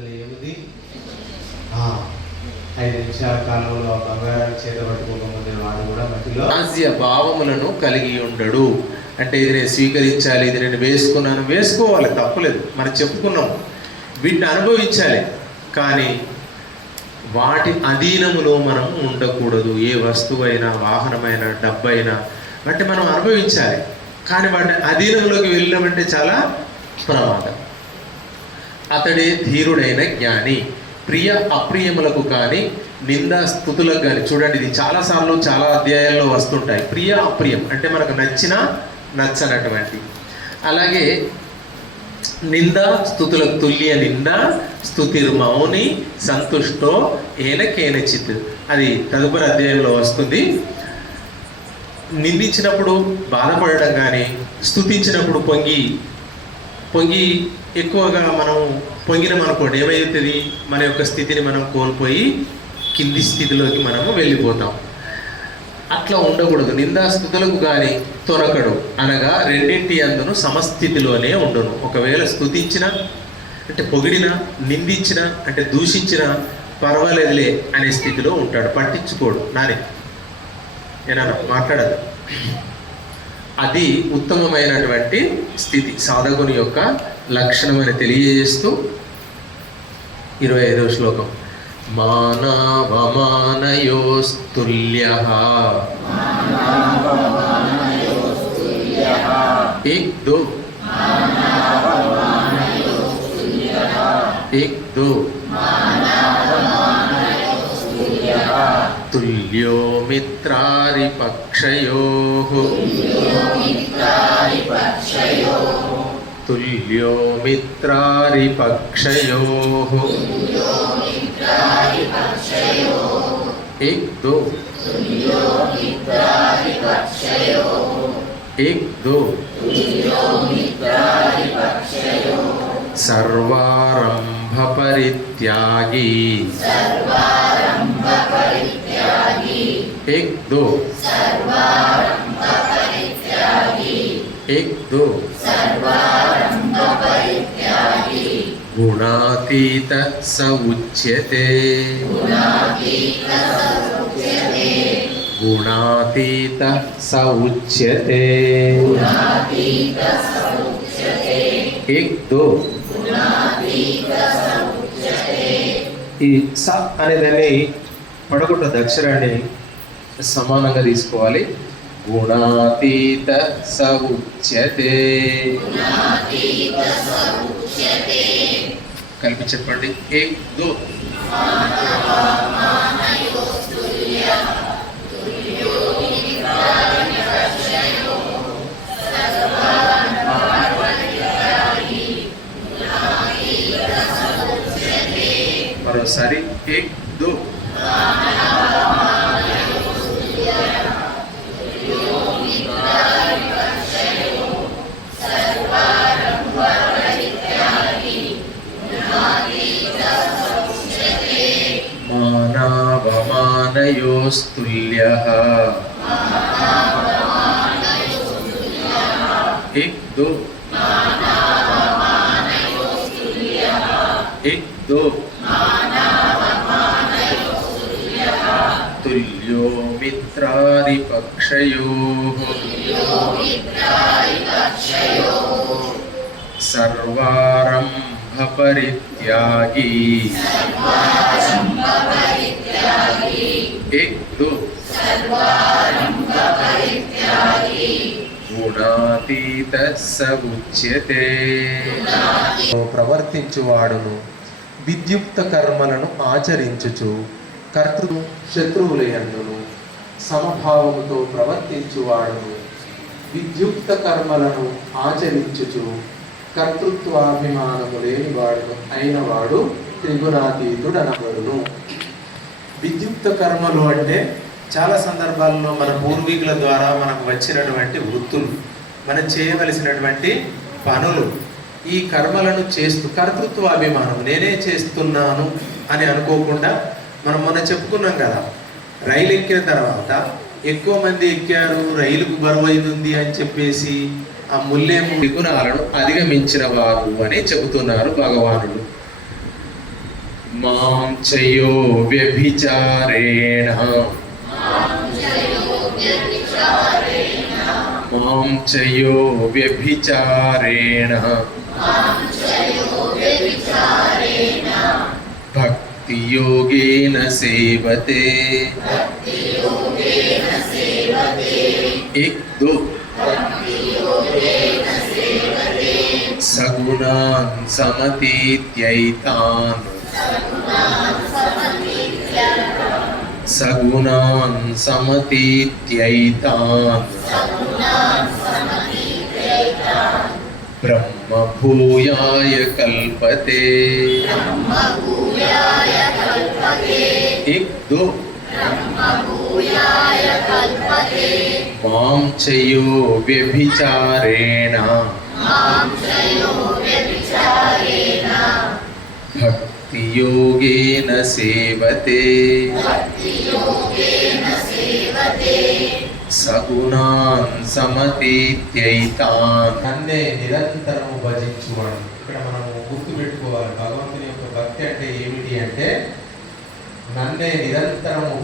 అందులో ఏముంది? ఐదు నిమిషాల కాలంలో బంగారాన్ని చేత పట్టుకోకముందే వాడు కూడా మట్టిలో రాజ్య భావములను కలిగి ఉండడు. అంటే ఇది నేను స్వీకరించాలి ఇది నేను వేసుకున్నాను. వేసుకోవాలి తప్పలేదు. మనం చెప్పుకున్నాం. వీటిని అనుభవించాలి. కానీ వాటి అధీనములో మనం ఉండకూడదు. ఏ వస్తువు అయినా వాహనమైనా డబ్బైనా అంటే మనం అనుభవించాలి. కానీ వాటి అధీనంలోకి వెళ్ళినామంటే చాలా ప్రమాదం. అతడే ధీరుడైన జ్ఞాని. ప్రియ అప్రియములకు కానీ నిందా స్థుతులకు కానీ చూడండి ఇది చాలాసార్లు చాలా అధ్యాయాల్లో వస్తుంటాయి. ప్రియ అప్రియం అంటే మనకు నచ్చిన నచ్చనటువంటి. అలాగే నింద స్థుతులకు తుల్య నింద స్థుతిర్ మౌని సంతుష్టో ఏన కేనచిత్. అది తదుపరి అధ్యాయంలో వస్తుంది. నిందించినప్పుడు బాధపడడం కానీ స్థుతించినప్పుడు పొంగి పొంగి ఎక్కువగా మనం పొంగినాం అనుకోండి ఏమవుతుంది మన యొక్క స్థితిని మనం కోల్పోయి కింది స్థితిలోకి మనము వెళ్ళిపోతాం. అట్లా ఉండకూడదు. నిందాస్థుతులకు కానీ తొరకడు. అనగా రెండింటి అందును సమస్థితిలోనే ఉండును. ఒకవేళ స్థుతించిన అంటే పొగిడిన నిందించిన అంటే దూషించిన పర్వాలేదులే అనే స్థితిలో ఉంటాడు. పట్టించుకోడు. నాని. ఏనా మాట్లాడదు. అది ఉత్తమమైనటువంటి స్థితి. సాధకుని యొక్క లక్షణమని తెలియజేస్తూ ఇరవై ఐదవ శ్లోకం. మానవమానయోస్తుల్య. ఇక్దు తుల్యో మిత్రారిపక్షయో. तुल्यो मित्रारिपक्षयोः एक दो। एक दो। सर्वारंभ परित्यागी एक दो। एक दो। గుణాతీత స ఉచ్యతే గుణాతీత స ఉచ్యతే ఏక్ దో ఈ స అనేదాన్ని పడగొట్టద్దు దక్షరాన్ని సమానంగా తీసుకోవాలి. గుణాతీత స ఉచ్యతే. కలిపి చెప్పండి ఏ దో మరోసారి ఏ దో मानावमानयोस्तुल्यः एक दो। एक दो। तुल्यो मित्रादिपक्षयोः। सर्वारम्भपरित्यागी। ప్రవర్తించువాడును. విద్యుక్త కర్మలను ఆచరించుచు కర్తృ శత్రువుల ఎందును సమభావముతో ప్రవర్తించువాడును. విద్యుక్త కర్మలను ఆచరించుచు కర్తృత్వాభిమానము లేనివాడును అయినవాడు త్రిగుణాతీతుడనబడును. విద్యుక్త కర్మలు అంటే చాలా సందర్భాల్లో మన పూర్వీకుల ద్వారా మనకు వచ్చినటువంటి వృత్తులు మనం చేయవలసినటువంటి పనులు. ఈ కర్మలను చేస్తూ కర్తృత్వ అభిమానం నేనే చేస్తున్నాను అని అనుకోకుండా మనం మొన్న చెప్పుకున్నాం కదా రైలు ఎక్కిన తర్వాత ఎక్కువ మంది ఎక్కారు రైలుకు బరువైంది అని చెప్పేసి ఆ ముల్లేము విగుణాలను అధిగమించిన వారు అని చెబుతున్నారు భగవానుడు. माँ च व्यभिचारेण। माँ सेवते। एक दो सगुणान् समतीत्यैतान्। సగుణాన్ సమతీత్యైతాన్. బ్రహ్మభూయాయ కల్పతే. ఇగ్దు మాం చయో వ్యభిచారేణ. भक्तियोगेन सेवते సగుణాన్ సమతీత్యైతాన్ నన్నే నిరంతరము భజించువాడు ఇక్కడ మనము గుర్తు పెట్టుకోవాలి భగవంతుని యొక్క భక్తి అంటే ఏమిటి అంటే నన్నే నిరంతరము